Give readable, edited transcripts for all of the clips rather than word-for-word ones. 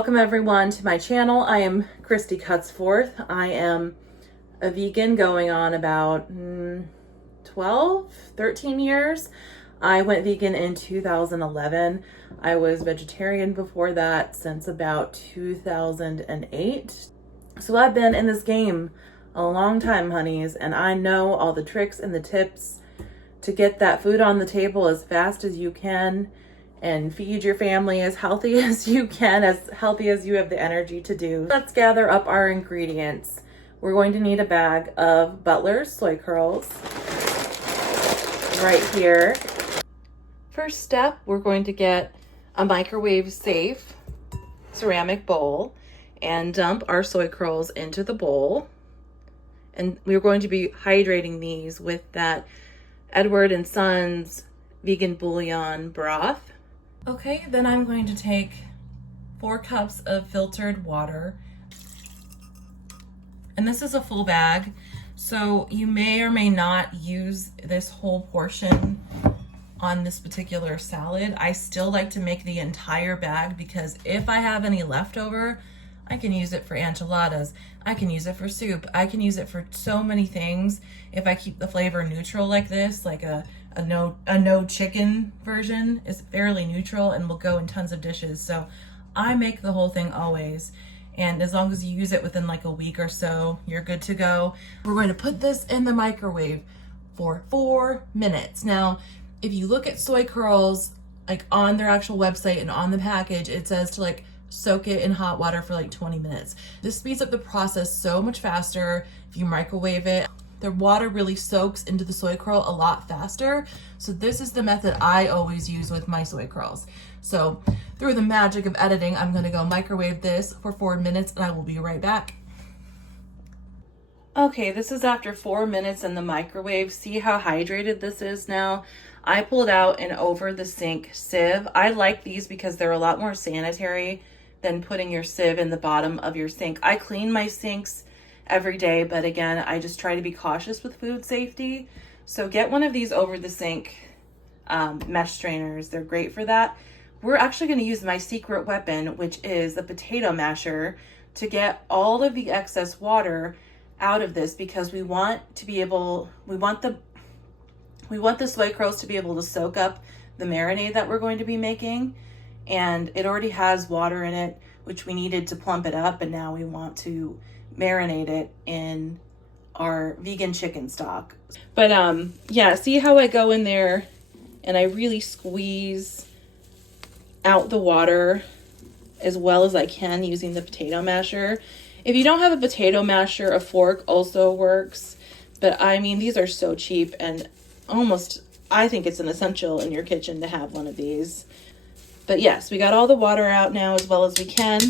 Welcome everyone to my channel. I am Christy Cutsforth. I am a vegan going on about 13 years. I went vegan in 2011. I was vegetarian before that since about 2008. So I've been in this game a long time, honeys, and I know all the tricks and the tips to get that food on the table as fast as you can and feed your family as healthy as you can, as healthy as you have the energy to do. Let's gather up our ingredients. We're going to need a bag of Butler Soy Curls right here. First step, we're going to get a microwave safe ceramic bowl and dump our soy curls into the bowl. And we're going to be hydrating these with that Edward and Sons vegan bouillon broth. Okay, then I'm going to take 4 cups of filtered water. And this is a full bag, so you may or may not use this whole portion on this particular salad. I still like to make the entire bag because if I have any leftover, I can use it for enchiladas. I can use it for soup. I can use it for so many things. If I keep the flavor neutral like this, like a no chicken version is fairly neutral and will go in tons of dishes. So I make the whole thing always. And as long as you use it within like a week or so, you're good to go. We're going to put this in the microwave for 4 minutes. Now, if you look at soy curls, like on their actual website and on the package, it says to like soak it in hot water for like 20 minutes. This speeds up the process so much faster if you microwave it. The water really soaks into the soy curl a lot faster. So this is the method I always use with my soy curls. So through the magic of editing, I'm gonna go microwave this for 4 minutes and I will be right back. Okay, this is after 4 minutes in the microwave. See how hydrated this is now? I pulled out an over the sink sieve. I like these because they're a lot more sanitary than putting your sieve in the bottom of your sink. I clean my sinks every day, but again, I just try to be cautious with food safety. So get one of these over the sink mesh strainers. They're great for that. We're actually going to use my secret weapon, which is the potato masher, to get all of the excess water out of this because we want the soy curls to be able to soak up the marinade that we're going to be making. And it already has water in it, which we needed to plump it up. And now we want to marinate it in our vegan chicken stock. But yeah, see how I go in there and I really squeeze out the water as well as I can using the potato masher. If you don't have a potato masher, a fork also works. But I mean, these are so cheap and I think it's an essential in your kitchen to have one of these. But yes, we got all the water out now as well as we can.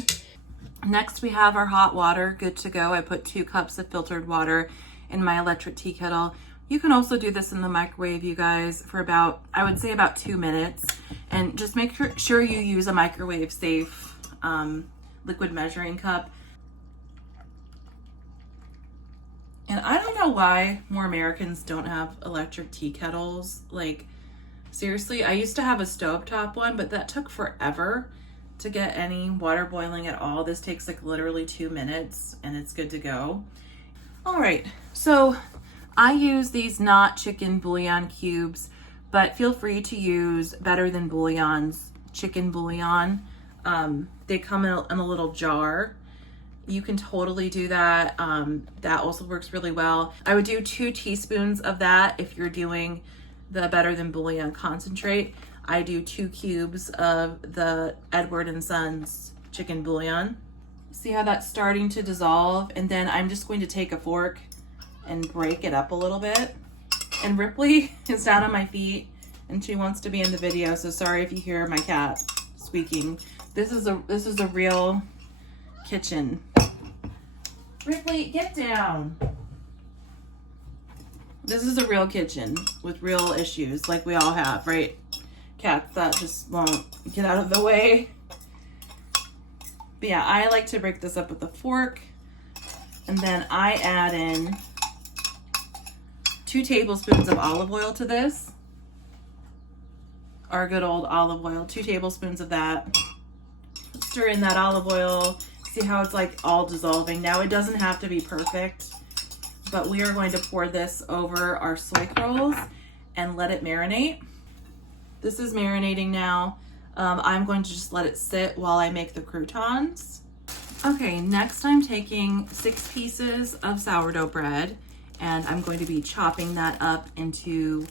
Next, we have our hot water, good to go. I put 2 cups of filtered water in my electric tea kettle. You can also do this in the microwave, you guys, for about, I would say about 2 minutes. And just make sure you use a microwave safe liquid measuring cup. And I don't know why more Americans don't have electric tea kettles. Like, seriously, I used to have a stovetop one, but that took forever to get any water boiling at all. This takes like literally 2 minutes and it's good to go. All right, so I use these not chicken bouillon cubes, but feel free to use Better Than Bouillon's chicken bouillon. They come in a little jar. You can totally do that. That also works really well. I would do 2 teaspoons of that if you're doing the Better Than Bouillon concentrate. I do 2 cubes of the Edward and Sons chicken bouillon. See how that's starting to dissolve? And then I'm just going to take a fork and break it up a little bit. And Ripley is down on my feet and she wants to be in the video, so sorry if you hear my cat squeaking. This is a real kitchen. Ripley, get down. This is a real kitchen with real issues like we all have, right? Cats that just won't get out of the way. But yeah, I like to break this up with a fork. And then I add in 2 tablespoons of olive oil to this. Our good old olive oil, 2 tablespoons of that. stir in that olive oil. See how it's like all dissolving. Now it doesn't have to be perfect, but we are going to pour this over our soy curls and let it marinate. This is marinating now. I'm going to just let it sit while I make the croutons. Okay, next I'm taking 6 pieces of sourdough bread and I'm going to be chopping that up into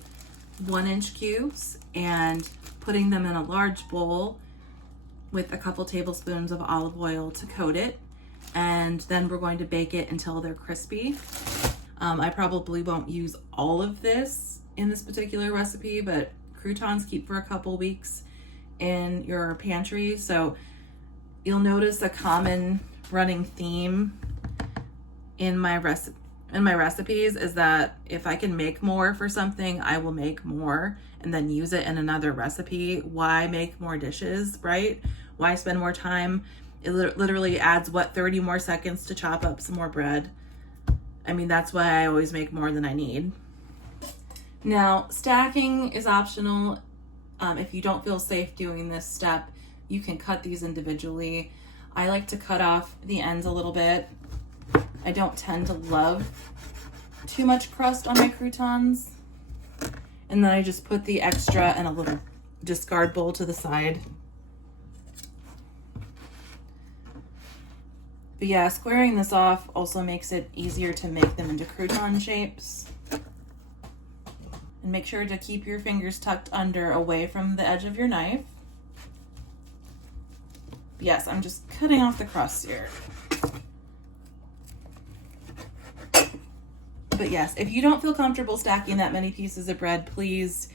1-inch cubes and putting them in a large bowl with a couple tablespoons of olive oil to coat it. And then we're going to bake it until they're crispy. I probably won't use all of this in this particular recipe, but croutons keep for a couple weeks in your pantry. So you'll notice a common running theme in my recipes is that if I can make more for something, I will make more and then use it in another recipe. Why make more dishes, right? Why spend more time? It literally adds, what, 30 more seconds to chop up some more bread. I mean, that's why I always make more than I need. Now, stacking is optional. If you don't feel safe doing this step, you can cut these individually. I like to cut off the ends a little bit. I don't tend to love too much crust on my croutons. And then I just put the extra in a little discard bowl to the side. But yeah, squaring this off also makes it easier to make them into crouton shapes. And make sure to keep your fingers tucked under, away from the edge of your knife. Yes, I'm just cutting off the crust here. But yes, if you don't feel comfortable stacking that many pieces of bread, please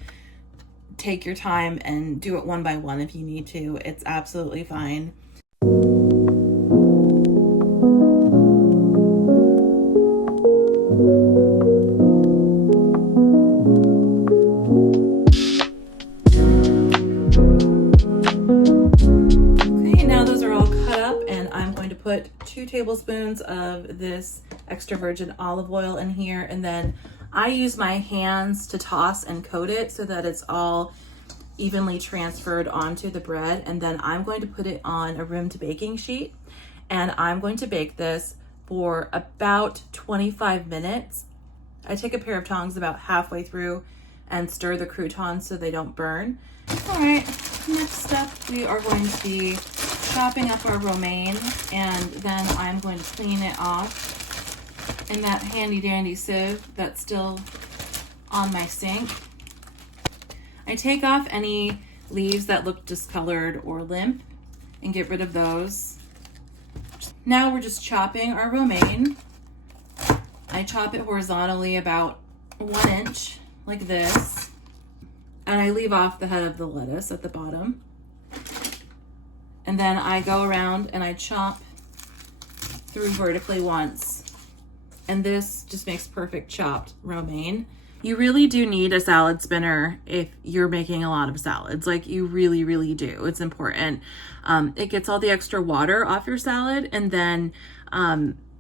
take your time and do it one by one if you need to. It's absolutely fine. Put 2 tablespoons of this extra virgin olive oil in here, and then I use my hands to toss and coat it so that it's all evenly transferred onto the bread. And then I'm going to put it on a rimmed baking sheet, and I'm going to bake this for about 25 minutes. I take a pair of tongs about halfway through and stir the croutons so they don't burn. All right, next step, we are going to be chopping up our romaine, and then I'm going to clean it off in that handy dandy sieve that's still on my sink. I take off any leaves that look discolored or limp and get rid of those. Now we're just chopping our romaine. I chop it horizontally about 1 inch like this, and I leave off the head of the lettuce at the bottom. And then I go around and I chop through vertically once. And this just makes perfect chopped romaine. You really do need a salad spinner if you're making a lot of salads. Like, you really, really do. It's important. It gets all the extra water off your salad, and then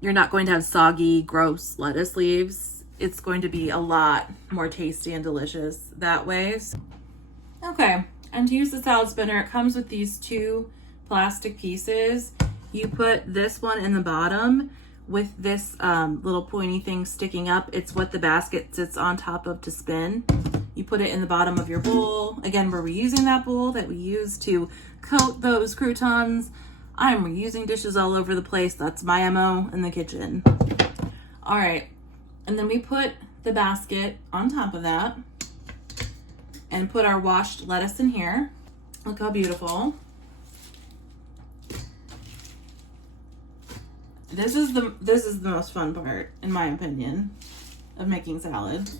you're not going to have soggy, gross lettuce leaves. It's going to be a lot more tasty and delicious that way. Okay, and to use the salad spinner, it comes with these 2 plastic pieces. You put this one in the bottom with this little pointy thing sticking up. It's what the basket sits on top of to spin. You put it in the bottom of your bowl. Again, we're reusing that bowl that we used to coat those croutons. I'm reusing dishes all over the place. That's my MO in the kitchen. All right, and then we put the basket on top of that and put our washed lettuce in here. Look how beautiful. This is the most fun part, in my opinion, of making salad.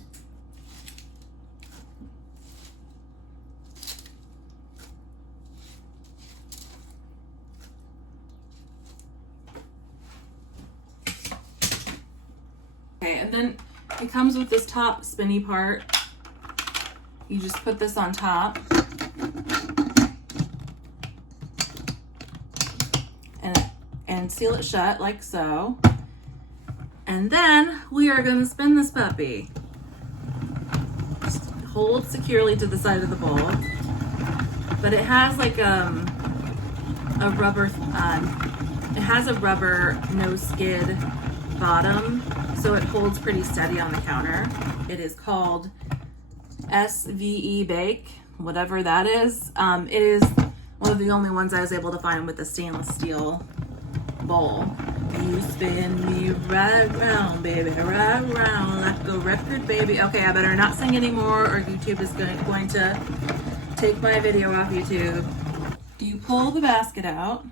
Okay, and then it comes with this top spinny part. You just put this on top. And seal it shut like so. And then we are going to spin this puppy. Just hold securely to the side of the bowl. But it has like a rubber, it has a rubber no skid bottom, so it holds pretty steady on the counter. It is called SVE Bake, whatever that is. It is one of the only ones I was able to find with the stainless steel bowl. You spin me right round, baby, right round like a record, baby. Okay, I better not sing anymore or YouTube is going to take my video off YouTube. You pull the basket out,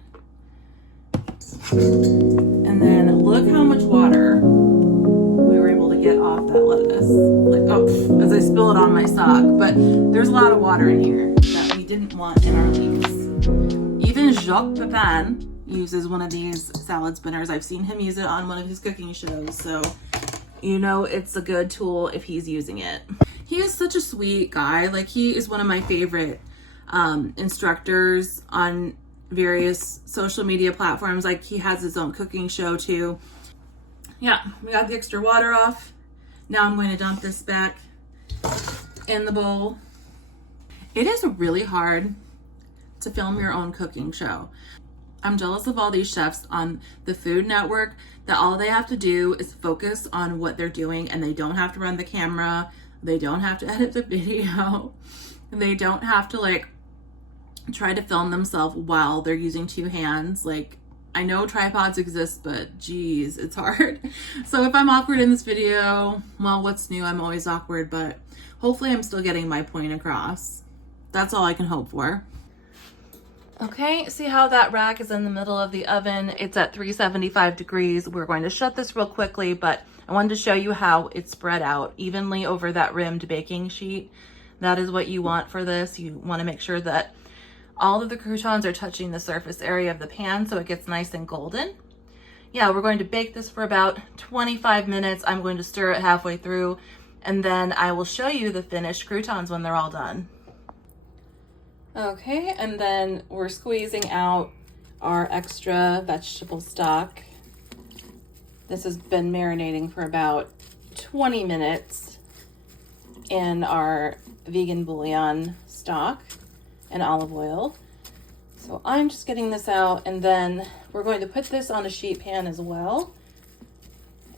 and then look how much water we were able to get off that lettuce. Like, oh, as I spill it on my sock. But there's a lot of water in here that we didn't want in our leeks. Even Jacques Pepin uses one of these salad spinners. I've seen him use it on one of his cooking shows, so you know it's a good tool if he's using it. He is such a sweet guy. Like, he is one of my favorite instructors on various social media platforms. Like, he has his own cooking show too. Yeah, we got the extra water off. Now I'm going to dump this back in the bowl. It is really hard to film your own cooking show. I'm jealous of all these chefs on the Food Network that all they have to do is focus on what they're doing, and they don't have to run the camera. They don't have to edit the video. They don't have to like try to film themselves while they're using two hands. Like, I know tripods exist, but geez, it's hard. So if I'm awkward in this video, well, what's new? I'm always awkward, but hopefully I'm still getting my point across. That's all I can hope for. Okay, see how that rack is in the middle of the oven? It's at 375 degrees. We're going to shut this real quickly, but I wanted to show you how it's spread out evenly over that rimmed baking sheet. That is what you want for this. You want to make sure that all of the croutons are touching the surface area of the pan so it gets nice and golden. Yeah, we're going to bake this for about 25 minutes. I'm going to stir it halfway through, and then I will show you the finished croutons when they're all done. Okay, and then we're squeezing out our extra vegetable stock. This has been marinating for about 20 minutes in our vegan bouillon stock and olive oil. So I'm just getting this out, and then we're going to put this on a sheet pan as well.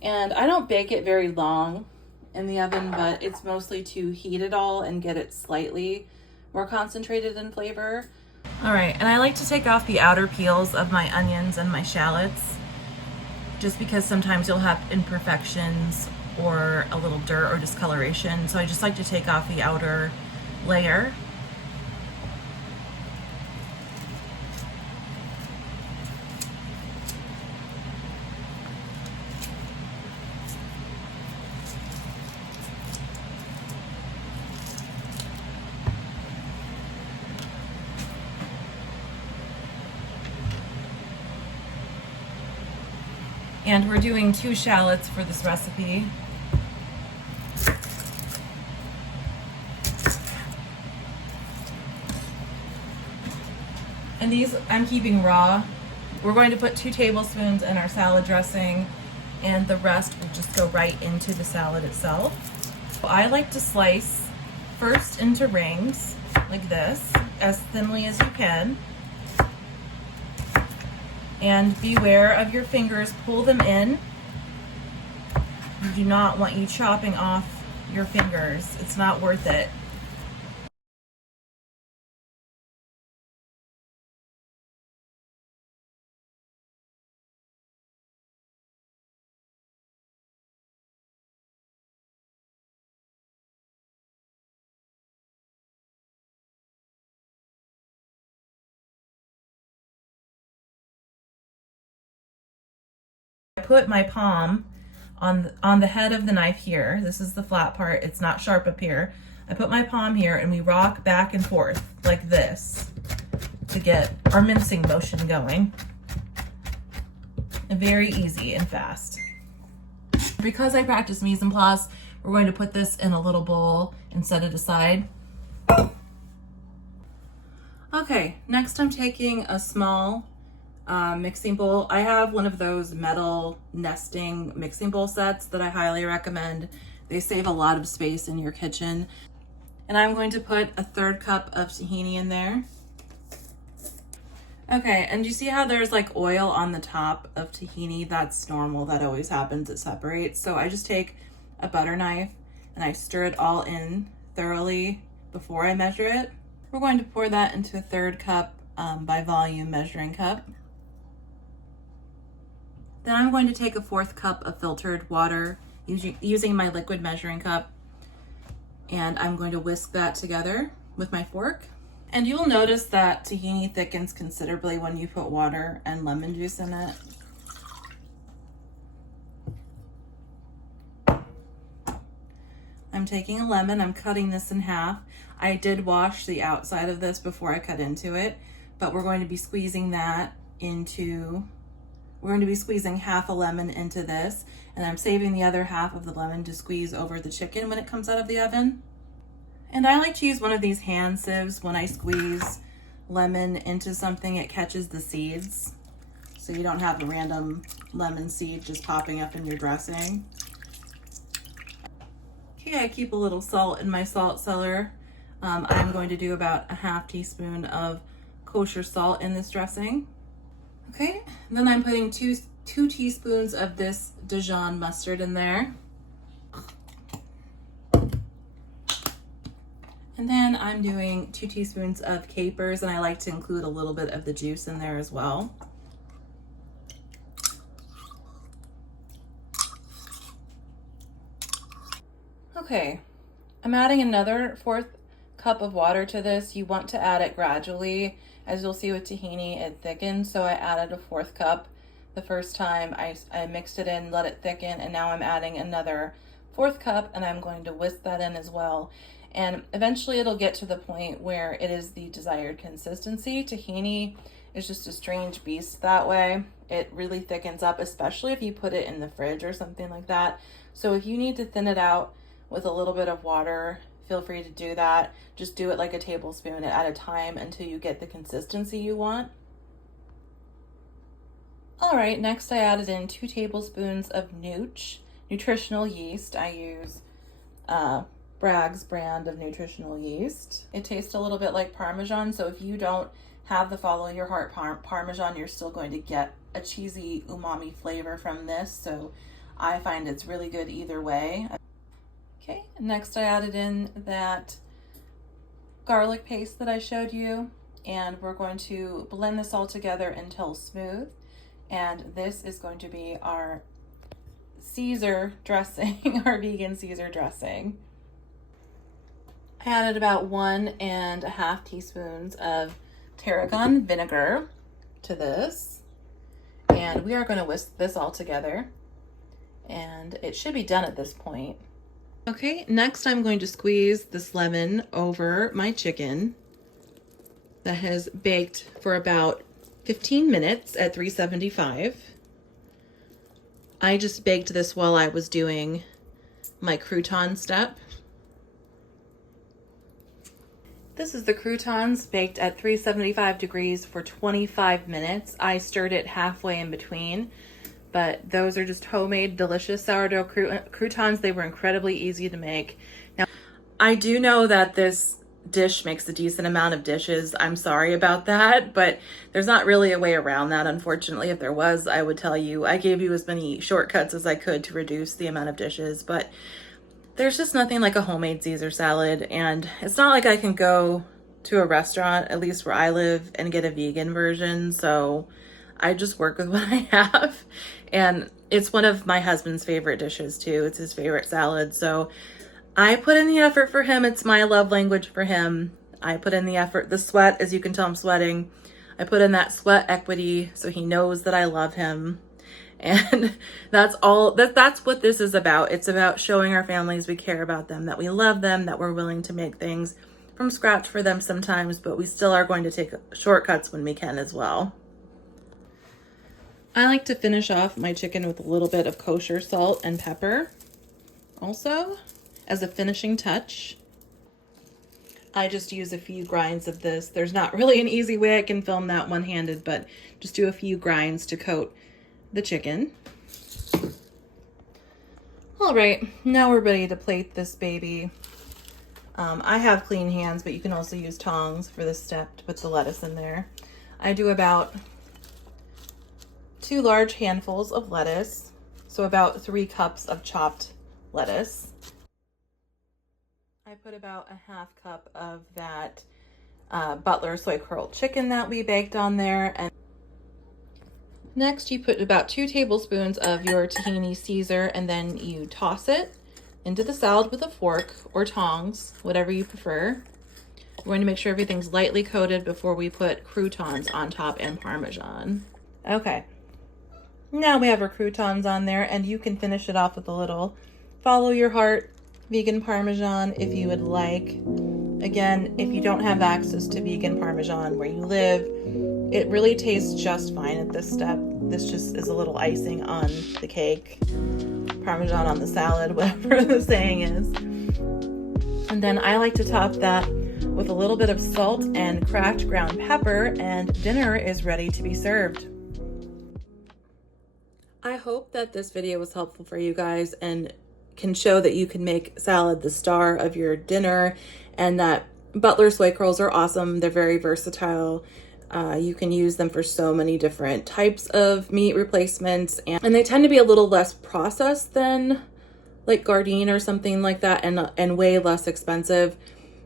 And I don't bake it very long in the oven, but it's mostly to heat it all and get it slightly more concentrated in flavor. All right, and I like to take off the outer peels of my onions and my shallots, just because sometimes you'll have imperfections or a little dirt or discoloration. So I just like to take off the outer layer. And we're doing 2 shallots for this recipe. And these I'm keeping raw. We're going to put 2 tablespoons in our salad dressing, and the rest will just go right into the salad itself. So I like to slice first into rings like this, as thinly as you can. And beware of your fingers, pull them in. You do not want you chopping off your fingers. It's not worth it. I put my palm on the head of the knife here. This is the flat part. It's not sharp up here. I put my palm here, and we rock back and forth like this to get our mincing motion going. Very easy and fast. Because I practice mise en place, we're going to put this in a little bowl and set it aside. Okay, next I'm taking a small mixing bowl. I have one of those metal nesting mixing bowl sets that I highly recommend. They save a lot of space in your kitchen. And I'm going to put a 1/3 cup of tahini in there. Okay, and you see how there's like oil on the top of tahini? That's normal, that always happens, it separates. So I just take a butter knife and I stir it all in thoroughly before I measure it. We're going to pour that into a 1/3 cup by volume measuring cup. Then I'm going to take a 1/4 cup of filtered water using my liquid measuring cup, and I'm going to whisk that together with my fork. And you'll notice that tahini thickens considerably when you put water and lemon juice in it. I'm taking a lemon, I'm cutting this in half. I did wash the outside of this before I cut into it, but we're going to be squeezing half a lemon into this, and I'm saving the other half of the lemon to squeeze over the chicken when it comes out of the oven. And I like to use one of these hand sieves when I squeeze lemon into something. It catches the seeds, so you don't have a random lemon seed just popping up in your dressing. Okay, I keep a little salt in my salt cellar. I'm going to do about a 1/2 teaspoon of kosher salt in this dressing. Okay, and then I'm putting two teaspoons of this Dijon mustard in there. And then I'm doing 2 teaspoons of capers, and I like to include a little bit of the juice in there as well. Okay, I'm adding another 1/4 cup of water to this. You want to add it gradually. As you'll see with tahini, it thickens, so I added a 1/4 cup the first time. I mixed it in, let it thicken, and now I'm adding another 1/4 cup, and I'm going to whisk that in as well. And eventually it'll get to the point where it is the desired consistency. Tahini is just a strange beast that way. It really thickens up, especially if you put it in the fridge or something like that. So if you need to thin it out with a little bit of water, feel free to do that. Just do it like a tablespoon at a time until you get the consistency you want. All right, next I added in 2 tablespoons of nutritional yeast. I use Bragg's brand of nutritional yeast. It tastes a little bit like Parmesan, so if you don't have the follow your heart Parmesan, you're still going to get a cheesy umami flavor from this, so I find it's really good either way. Okay, next I added in that garlic paste that I showed you, and we're going to blend this all together until smooth, and this is going to be our Caesar dressing, our vegan Caesar dressing. I added about 1.5 teaspoons of tarragon vinegar to this, and we are going to whisk this all together, and it should be done at this point. Okay, next I'm going to squeeze this lemon over my chicken that has baked for about 15 minutes at 375. I just baked this while I was doing my crouton step. This is the croutons baked at 375 degrees for 25 minutes. I stirred it halfway in between, but those are just homemade, delicious sourdough croutons. They were incredibly easy to make. Now, I do know that this dish makes a decent amount of dishes. I'm sorry about that, but there's not really a way around that. Unfortunately, if there was, I would tell you. I gave you as many shortcuts as I could to reduce the amount of dishes, but there's just nothing like a homemade Caesar salad, and it's not like I can go to a restaurant, at least where I live, and get a vegan version, so I just work with what I have. And it's one of my husband's favorite dishes too. It's his favorite salad, so I put in the effort for him. It's my love language for him. I put in the effort, the sweat, as you can tell I'm sweating. I put in that sweat equity so he knows that I love him. And that's what this is about. It's about showing our families we care about them, that we love them, that we're willing to make things from scratch for them sometimes, but we still are going to take shortcuts when we can as well. I like to finish off my chicken with a little bit of kosher salt and pepper also as a finishing touch. I just use a few grinds of this. There's not really an easy way I can film that one-handed, but just do a few grinds to coat the chicken. All right, now we're ready to plate this baby. I have clean hands, but you can also use tongs for this step to put the lettuce in there. I do about 2 large handfuls of lettuce, so about 3 cups of chopped lettuce. I put about a half cup of that Butler Soy Curl chicken that we baked on there. And next you put about 2 tablespoons of your tahini Caesar, and then you toss it into the salad with a fork or tongs, whatever you prefer. We're going to make sure everything's lightly coated before we put croutons on top and Parmesan. Okay, now we have our croutons on there, and you can finish it off with a little follow your heart vegan Parmesan if you would like. Again, if you don't have access to vegan Parmesan where you live, it really tastes just fine at this step. This just is a little icing on the cake. Parmesan on the salad, whatever the saying is. And then I like to top that with a little bit of salt and cracked ground pepper, and dinner is ready to be served. I hope that this video was helpful for you guys and can show that you can make salad the star of your dinner, and that Butler Soy Curls are awesome. They're very versatile. You can use them for so many different types of meat replacements, and they tend to be a little less processed than like Gardein or something like that, and way less expensive.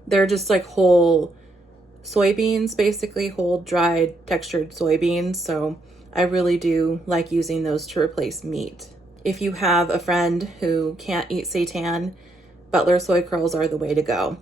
They're just like whole soybeans, basically whole dried textured soybeans. So I really do like using those to replace meat. If you have a friend who can't eat seitan, Butler Soy Curls are the way to go.